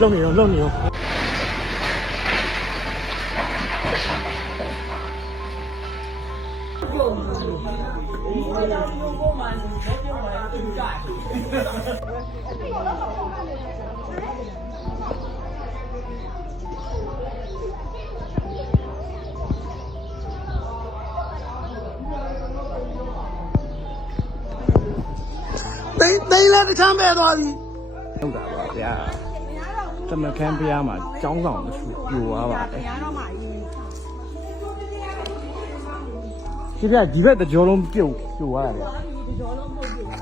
လုံနေတော့တိတ်လည်းတစ်ချမ်းပဲသွားပြီဟုတ်တာပါဗျာတမခန်းဖျားမှာကျောင်းဆောင်တစ်ခုပြိုသွားပါတယ်ဒီဘက်တကြောလုံးပြုတ်သွားတယ်တကြောလုံးပြုတ်သွား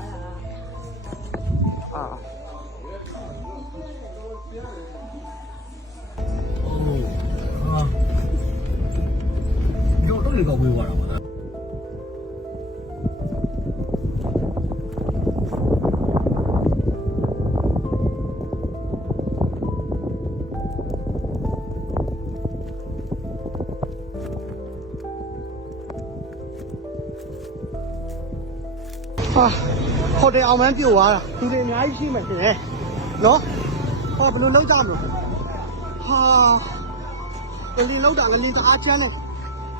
တာအာတော့လေကောက်ဝေးသွားတာပါဟိုတယ်အောင်မန်းပြိုသွားတာသူတွေအများကြီးရှိမှတင်တယ်နော်ဟောဘယ်လိုလုပ်ကြမလို့ဟာအလင်းလောက်တာငလင်းတအားချမ်းတယ်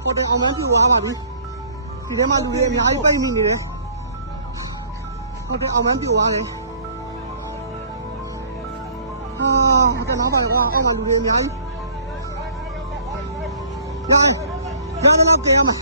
ဟိုတယ်အောင်မန်းပြိုသွားပါပြီဒီထဲမှာလူတွေအများကြီးပိတ်မိနေတယ်ဟိုတယ်အောင်မန်းပြိုသွားတယ်ဟာဟိုတယ်နောက်ပါကွာအောက်မှာလူတွေအများကြီးရတယ်တော့ကြရမှာ